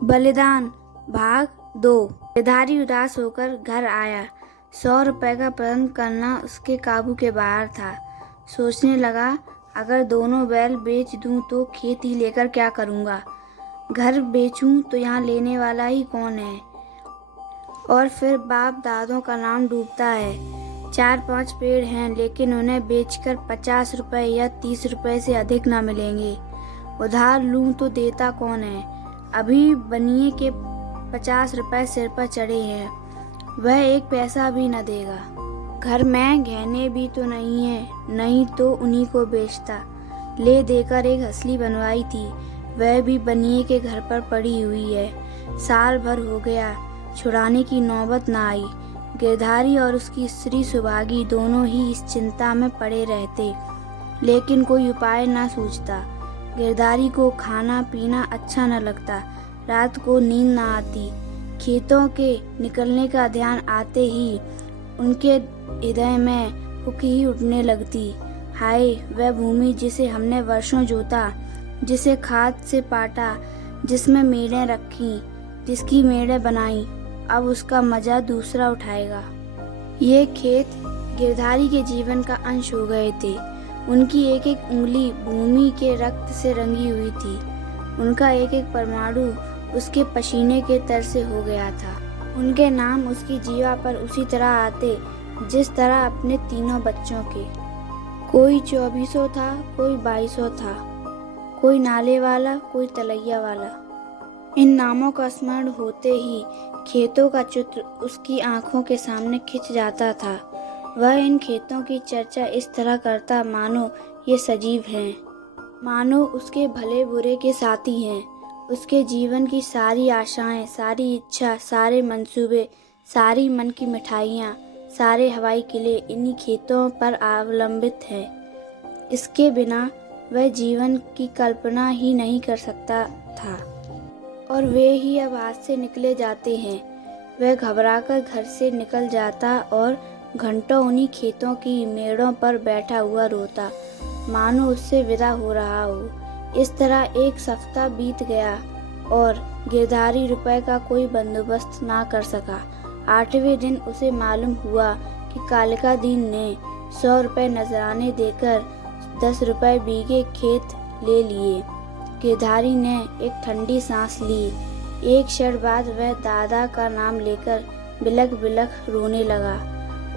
बलिदान भाग 2। गिरधारी उदास होकर घर आया। 100 रुपए का प्रबंध करना उसके काबू के बाहर था। सोचने लगा, अगर दोनों बैल बेच दूं तो खेत ही लेकर क्या करूंगा। घर बेचूं तो यहाँ लेने वाला ही कौन है। और फिर बाप दादों का नाम डूबता है। 4-5 पेड़ हैं, लेकिन उन्हें बेचकर 50 रुपए या 30 रुपए से अधिक न मिलेंगे। उधार लूं तो देता कौन है। अभी बनिए के 50 रुपए सिर पर चढ़े हैं, वह एक पैसा भी न देगा। घर में गहने भी तो नहीं है, नहीं तो उन्हीं को बेचता। ले देकर एक हंसली बनवाई थी, वह भी बनिए के घर पर पड़ी हुई है। साल भर हो गया, छुड़ाने की नौबत न आई। गिरधारी और उसकी स्त्री सुभागी दोनों ही इस चिंता में पड़े रहते, लेकिन कोई उपाय न सूझता। गिरधारी को खाना पीना अच्छा न लगता, रात को नींद न आती। खेतों के निकलने का ध्यान आते ही उनके हृदय में हुक ही उठने लगती। हाय, वह भूमि जिसे हमने वर्षों जोता, जिसे खाद से पाटा, जिसमें मेड़ें रखी, जिसकी मेड़ें बनाई, अब उसका मजा दूसरा उठाएगा। ये खेत गिरधारी के जीवन का अंश हो गए थे। उनकी एक एक उंगली भूमि के रक्त से रंगी हुई थी। उनका एक एक परमाणु उसके पसीने के तर से हो गया था। उनके नाम उसकी जीवा पर उसी तरह आते जिस तरह अपने तीनों बच्चों के। कोई 2400 था, कोई 2200 था, कोई नाले वाला, कोई तलैया वाला। इन नामों का स्मरण होते ही खेतों का चित्र उसकी आंखों के सामने खिंच जाता था। वह इन खेतों की चर्चा इस तरह करता मानो ये सजीव हैं, मानो उसके भले बुरे के साथी हैं। उसके जीवन की सारी आशाएं, सारी इच्छा, सारे मंसूबे, सारी मन की मिठाइयाँ, सारे हवाई किले इन्हीं खेतों पर अवलंबित हैं। इसके बिना वह जीवन की कल्पना ही नहीं कर सकता था। और वे ही अब हाथ से निकले जाते हैं। वह घबराकर घर से निकल जाता और घंटों उन्हीं खेतों की मेड़ों पर बैठा हुआ रोता, मानो उससे विदा हो रहा हो। इस तरह एक सप्ताह बीत गया और गिरधारी रुपए का कोई बंदोबस्त ना कर सका। 8वें दिन उसे मालूम हुआ कि कालिका दीन ने 100 रुपए नजराने देकर 10 रुपए बीघे खेत ले लिए। गिरधारी ने एक ठंडी सांस ली। एक क्षण बाद वह दादा का नाम लेकर बिलख बिलख रोने लगा।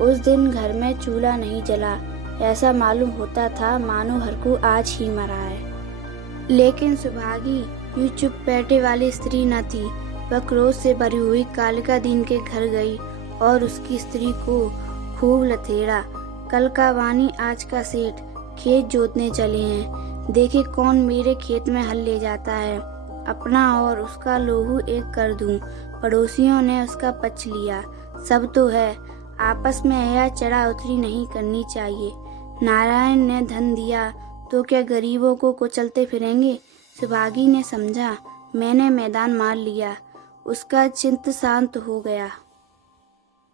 उस दिन घर में चूल्हा नहीं जला। ऐसा मालूम होता था मानो हरकू आज ही मरा है। लेकिन सुभागी यूं चुप बैठे वाली स्त्री न थी। वह क्रोध से भरी हुई कालिका दीन के घर गई और उसकी स्त्री को खूब लथेड़ा। कल का वानी आज का सेठ, खेत जोतने चले हैं। देखे कौन मेरे खेत में हल ले जाता है। अपना और उसका लोहू एक कर दूं। पड़ोसियों ने उसका पक्ष लिया। सब तो है, आपस में यह चढ़ा उतरी नहीं करनी चाहिए। नारायण ने धन दिया तो क्या गरीबों को कुचलते फिरेंगे। सुभागी ने समझा, मैंने मैदान मार लिया। उसका चित्त शांत हो गया।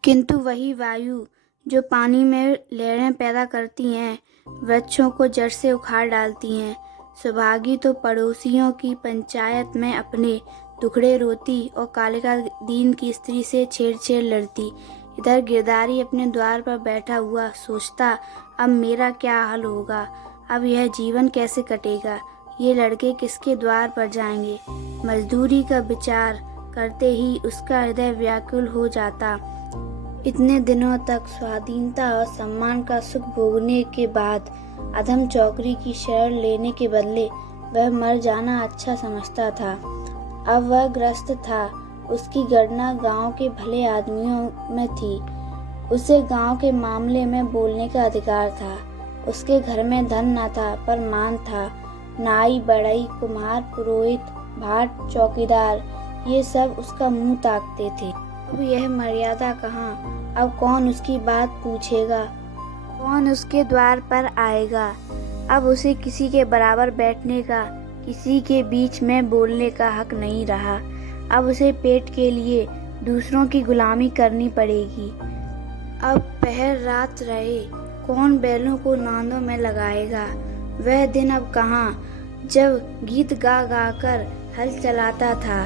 किंतु वही वायु जो पानी में लहरें पैदा करती हैं, वृक्षों को जड़ से उखाड़ डालती हैं। सुभागी तो पड़ोसियों की पंचायत में अपने दुखड़े रोती और कालिका दीन की स्त्री से छेड़ लड़ती। इधर गिरधारी अपने द्वार पर बैठा हुआ सोचता, अब मेरा क्या हाल होगा। अब यह जीवन कैसे कटेगा। ये लड़के किसके द्वार पर जाएंगे। मजदूरी का विचार करते ही उसका हृदय व्याकुल हो जाता। इतने दिनों तक स्वाधीनता और सम्मान का सुख भोगने के बाद अधम चौकरी की शरण लेने के बदले वह मर जाना अच्छा समझता था। अब वह ग्रस्त था। उसकी गणना गांव के भले आदमियों में थी। उसे गांव के मामले में बोलने का अधिकार था। उसके घर में धन न था, पर मान था। नाई, बढ़ई, कुम्हार, पुरोहित, भाट, चौकीदार, ये सब उसका मुंह ताकते थे। अब यह मर्यादा कहाँ। अब कौन उसकी बात पूछेगा, कौन उसके द्वार पर आएगा। अब उसे किसी के बराबर बैठने का, किसी के बीच में बोलने का हक नहीं रहा। अब उसे पेट के लिए दूसरों की गुलामी करनी पड़ेगी। अब पहर रात रहे, कौन बैलों को नांदों में लगाएगा। वह दिन अब कहाँ, जब गीत गा गा कर हल चलाता था।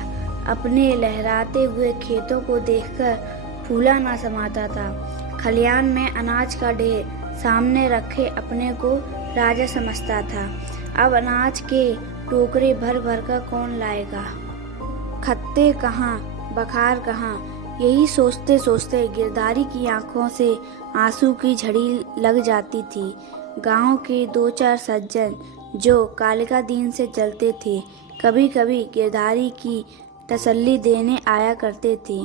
अपने लहराते हुए खेतों को देखकर फूला ना समाता था। खलियान में अनाज का ढेर सामने रखे अपने को राजा समझता था। अब अनाज के टोकरे भर भर कर कौन लाएगा? खत्ते कहाँ, बखार कहाँ, यही सोचते सोचते गिरधारी की आंखों से आंसू की झड़ी लग जाती थी। गांव के 2-4 सज्जन जो कालिका दीन से जलते थे, कभी कभी गिरधारी की तसल्ली देने आया करते थे,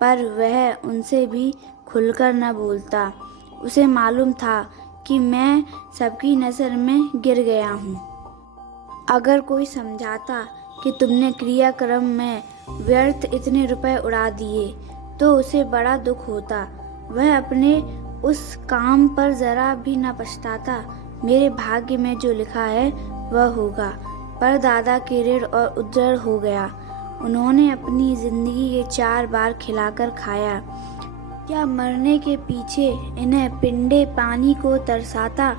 पर वह उनसे भी खुलकर न बोलता। उसे मालूम था कि मैं सबकी नज़र में गिर गया हूँ। अगर कोई समझाता कि तुमने क्रियाक्रम में व्यर्थ इतने रुपए उड़ा दिए तो उसे बड़ा दुख होता। वह अपने उस काम पर जरा भी न पछताता। मेरे भाग्य में जो लिखा है वह होगा। पर दादा किरीट और उज्जड़ हो गया। उन्होंने अपनी जिंदगी के 4 बार खिलाकर खाया। क्या मरने के पीछे इन्हें पिंडे पानी को तरसाता?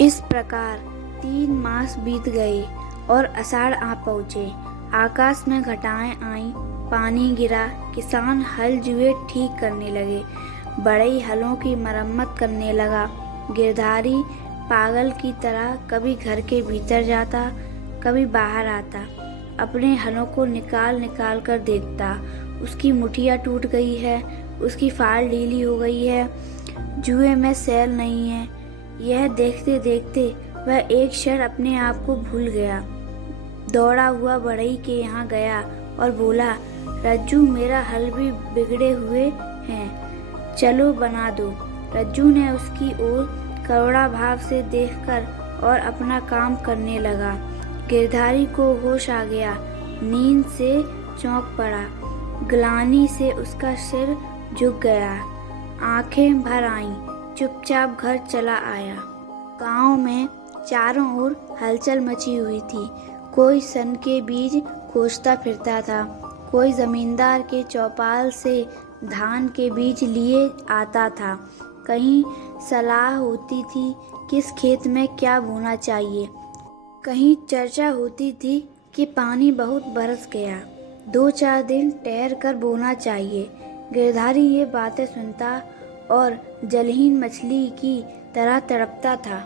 इस प्रकार 3 मास बीत गए और आषाढ़ आ पहुँचे। आकाश में घटाएं आईं, पानी गिरा, किसान हल जुए ठीक करने लगे, बड़े हलों की मरम्मत करने लगा। गिरधारी पागल की तरह कभी घर के भीतर जाता, कभी बाहर आता, अपने हलों को निकाल निकाल कर देखता। उसकी मुठिया टूट गई है, उसकी फाल ढीली हो गई है, जुए में सैल नहीं है। यह देखते देखते वह एक क्षण अपने आप को भूल गया। दौड़ा हुआ बढ़ई के यहाँ गया और बोला, रज्जू मेरा हल भी बिगड़े हुए हैं, चलो बना दो। रज्जू ने उसकी ओर करुणा भाव से देखकर और अपना काम करने लगा। गिरधारी को होश आ गया, नींद से चौंक पड़ा, ग्लानि से उसका सिर झुक गया, आंखें भर आईं, चुपचाप घर चला आया। गांव में चारों ओर हलचल मची हुई थी। कोई सन के बीज खोजता फिरता था, कोई जमींदार के चौपाल से धान के बीज लिए आता था। कहीं सलाह होती थी किस खेत में क्या बोना चाहिए, कहीं चर्चा होती थी कि पानी बहुत बरस गया, 2-4 दिन ठहर कर बोना चाहिए। गिरधारी ये बातें सुनता और जलहीन मछली की तरह तड़पता था।